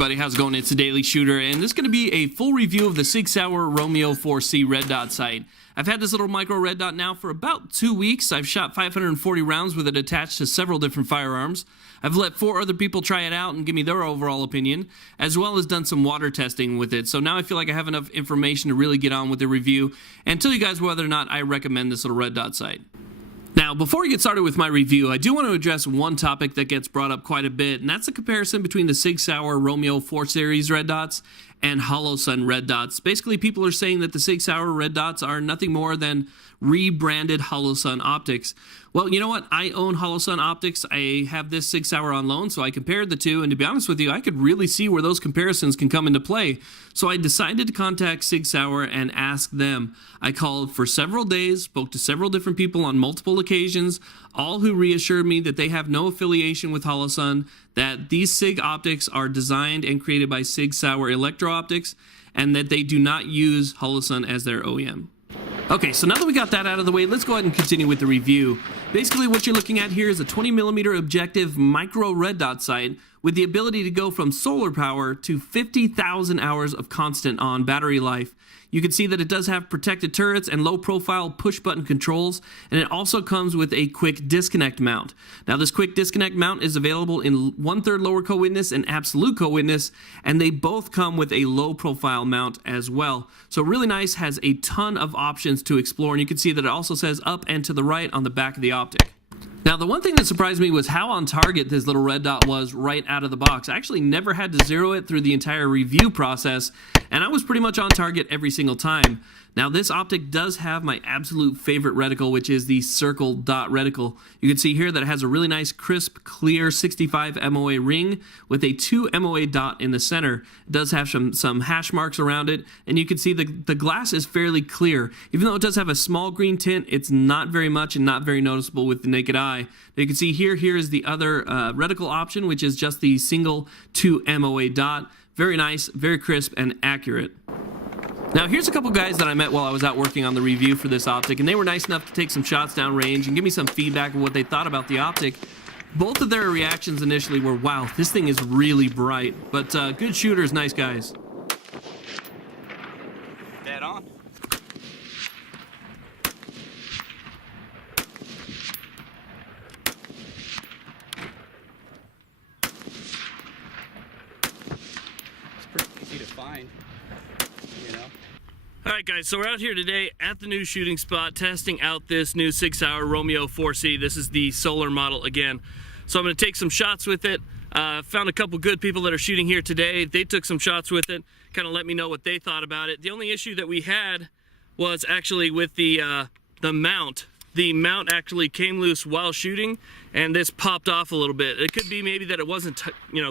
everybody, how's it going? It's the Daily Shooter, and this is going to be a full review of the Sig Sauer Romeo 4C red dot sight. I've had this little micro red dot now for about 2 weeks. I've shot 540 rounds with it attached to several different firearms. I've let 4 other people try it out and give me their overall opinion, as well as done some water testing with it. So now I feel like I have enough information to really get on with the review and tell you guys whether or not I recommend this little red dot sight. Now, before we get started with my review, I do want to address one topic that gets brought up quite a bit, and that's the comparison between the Sig Sauer Romeo 4 Series red dots and Holosun red dots. Basically, people are saying that the Sig Sauer red dots are nothing more than rebranded Holosun optics. Well, you know what? I own Holosun optics. I have this Sig Sauer on loan, so I compared the two, and to be honest with you, I could really see where those comparisons can come into play. So I decided to contact Sig Sauer and ask them. I called for several days, spoke to several different people on multiple occasions, all who reassured me that they have no affiliation with Holosun, that these Sig optics are designed and created by Sig Sauer Electro Optics, and that they do not use Holosun as their OEM. Okay, so now that we got that out of the way, let's go ahead and continue with the review. Basically, what you're looking at here is a 20mm objective micro red dot sight with the ability to go from solar power to 50,000 hours of constant on battery life. You can see that it does have protected turrets and low-profile push-button controls, and it also comes with a quick disconnect mount. Now, this quick disconnect mount is available in 1/3 lower co-witness and absolute co-witness, and they both come with a low-profile mount as well. So really nice, has a ton of options to explore, and you can see that it also says up and to the right on the back of the optic. Now, the one thing that surprised me was how on target this little red dot was right out of the box. I actually never had to zero it through the entire review process, and I was pretty much on target every single time. Now, this optic does have my absolute favorite reticle, which is the Circle dot reticle. You can see here that it has a really nice, crisp, clear 65 MOA ring with a 2 MOA dot in the center. It does have some hash marks around it, and you can see the glass is fairly clear. Even though it does have a small green tint, it's not very much and not very noticeable with the naked eye. Now, you can see here is the other reticle option, which is just the single 2 MOA dot. Very nice, very crisp, and accurate. Now, here's a couple guys that I met while I was out working on the review for this optic, and they were nice enough to take some shots down range and give me some feedback of what they thought about the optic. Both of their reactions initially were, wow, this thing is really bright, but good shooters, nice guys. Dead on. It's pretty easy to find. Alright guys, so we're out here today at the new shooting spot testing out this new Sig Sauer Romeo 4C. This is the solar model again. So I'm going to take some shots with it. Found a couple good people that are shooting here today. They took some shots with it, kind of let me know what they thought about it. The only issue that we had was actually with the mount. The mount actually came loose while shooting, and this popped off a little bit. It could be maybe that it wasn't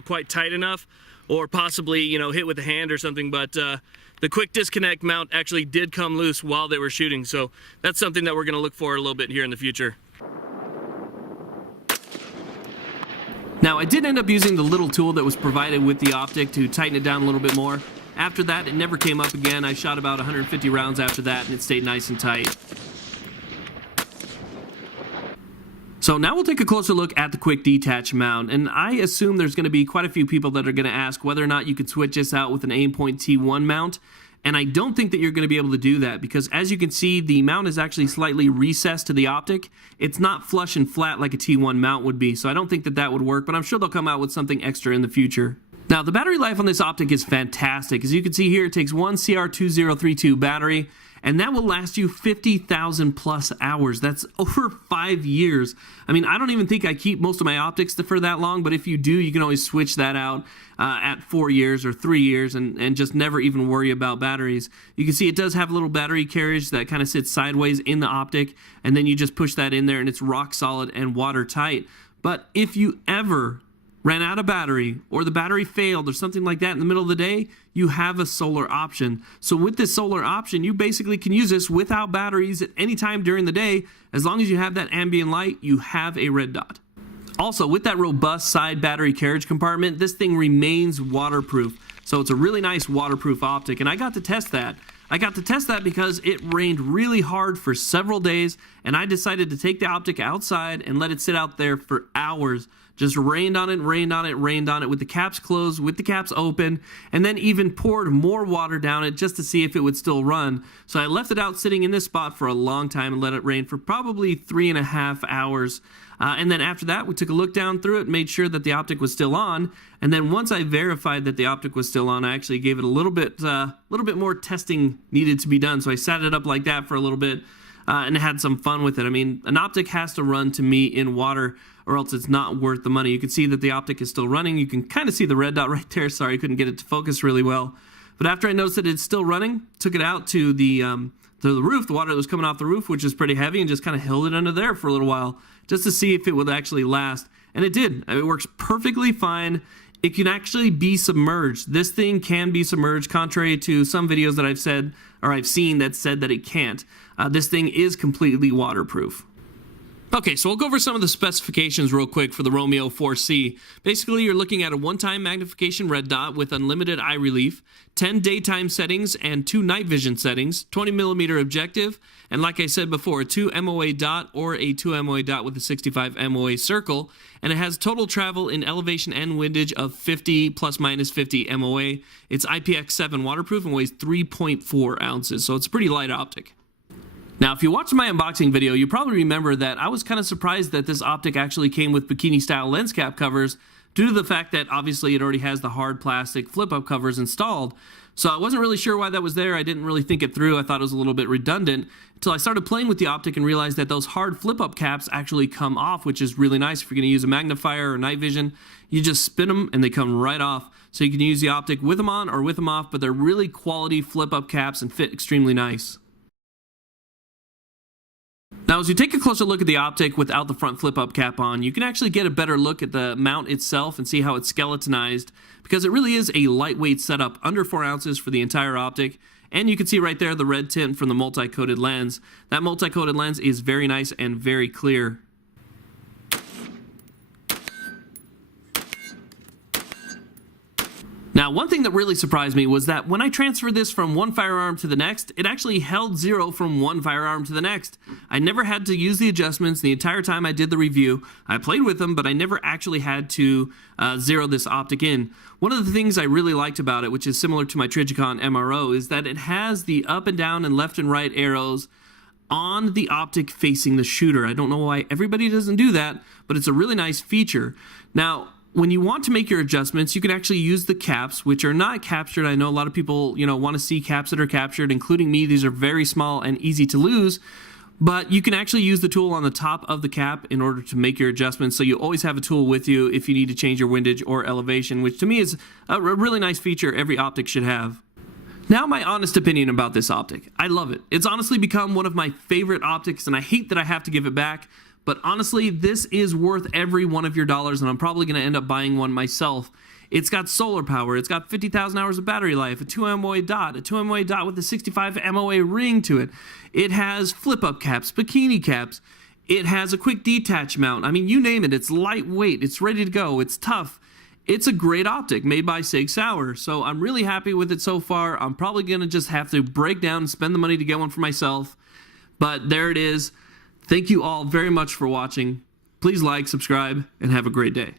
quite tight enough, or possibly hit with a hand or something, but the quick disconnect mount actually did come loose while they were shooting, so that's something that we're going to look for a little bit here in the future. Now, I did end up using the little tool that was provided with the optic to tighten it down a little bit more. After that, it never came up again. I shot about 150 rounds after that, and it stayed nice and tight. So now we'll take a closer look at the quick detach mount, and I assume there's going to be quite a few people that are going to ask whether or not you could switch this out with an Aimpoint T1 mount, and I don't think that you're going to be able to do that because, as you can see, the mount is actually slightly recessed to the optic. It's not flush and flat like a T1 mount would be, so I don't think that that would work, but I'm sure they'll come out with something extra in the future. Now, the battery life on this optic is fantastic. As you can see here, it takes one CR2032 battery, and that will last you 50,000 plus hours. That's over 5 years. I mean, I don't even think I keep most of my optics for that long, but if you do, you can always switch that out at 4 years or 3 years and just never even worry about batteries. You can see it does have a little battery carriage that kind of sits sideways in the optic, and then you just push that in there and it's rock solid and watertight. But if you ever ran out of battery or the battery failed or something like that in the middle of the day, you have a solar option. So with this solar option, you basically can use this without batteries at any time during the day. As long as you have that ambient light, you have a red dot. Also, with that robust side battery carriage compartment, this thing remains waterproof. So it's a really nice waterproof optic, and I got to test that. I got to test that because it rained really hard for several days, and I decided to take the optic outside and let it sit out there for hours just rained on it, rained on it, rained on it with the caps closed, with the caps open, and then even poured more water down it just to see if it would still run. So I left it out sitting in this spot for a long time and let it rain for probably 3.5 hours. And then after that, we took a look down through it, made sure that the optic was still on. And then once I verified that the optic was still on, I actually gave it a little bit more testing needed to be done. So I sat it up like that for a little bit and had some fun with it. I mean, an optic has to run to me in water or else it's not worth the money. You can see that the optic is still running. You can kind of see the red dot right there. Sorry, I couldn't get it to focus really well. But after I noticed that it's still running, took it out to the roof, the water that was coming off the roof, which is pretty heavy, and just kind of held it under there for a little while just to see if it would actually last. And it did. It works perfectly fine. It can actually be submerged. This thing can be submerged, contrary to some videos that I've said or I've seen that said that it can't. This thing is completely waterproof. Okay, so we'll go over some of the specifications real quick for the Romeo 4C. Basically, you're looking at a one-time magnification red dot with unlimited eye relief, 10 daytime settings and 2 night vision settings, 20mm objective, and like I said before, a 2 MOA dot or a 2 MOA dot with a 65 MOA circle, and it has total travel in elevation and windage of 50 plus minus 50 MOA. It's IPX7 waterproof and weighs 3.4 ounces, so it's a pretty light optic. Now, if you watched my unboxing video, you probably remember that I was kind of surprised that this optic actually came with bikini-style lens cap covers due to the fact that obviously it already has the hard plastic flip-up covers installed. So I wasn't really sure why that was there. I didn't really think it through. I thought it was a little bit redundant until I started playing with the optic and realized that those hard flip-up caps actually come off, which is really nice. If you're going to use a magnifier or night vision, you just spin them and they come right off. So you can use the optic with them on or with them off, but they're really quality flip-up caps and fit extremely nice. Now, as you take a closer look at the optic without the front flip-up cap on, you can actually get a better look at the mount itself and see how it's skeletonized, because it really is a lightweight setup, under 4 ounces for the entire optic. And you can see right there the red tint from the multi-coated lens. That multi-coated lens is very nice and very clear. Now, one thing that really surprised me was that when I transferred this from one firearm to the next, it actually held zero from one firearm to the next. I never had to use the adjustments the entire time I did the review. I played with them, but I never actually had to zero this optic in. One of the things I really liked about it, which is similar to my Trijicon MRO, is that it has the up and down and left and right arrows on the optic facing the shooter. I don't know why everybody doesn't do that, but it's a really nice feature. Now, when you want to make your adjustments, you can actually use the caps, which are not captured. I know a lot of people, want to see caps that are captured, including me. These are very small and easy to lose, but you can actually use the tool on the top of the cap in order to make your adjustments. So you always have a tool with you if you need to change your windage or elevation, which to me is a really nice feature every optic should have. Now, my honest opinion about this optic. I love it. It's honestly become one of my favorite optics, and I hate that I have to give it back. But honestly, this is worth every one of your dollars, and I'm probably going to end up buying one myself. It's got solar power, it's got 50,000 hours of battery life, a 2 MOA dot, with a 65 MOA ring to it. It has flip-up caps, bikini caps. It has a quick detach mount. I mean, you name it. It's lightweight, it's ready to go, it's tough. It's a great optic made by Sig Sauer, so I'm really happy with it so far. I'm probably going to just have to break down and spend the money to get one for myself. But there it is. Thank you all very much for watching. Please like, subscribe, and have a great day.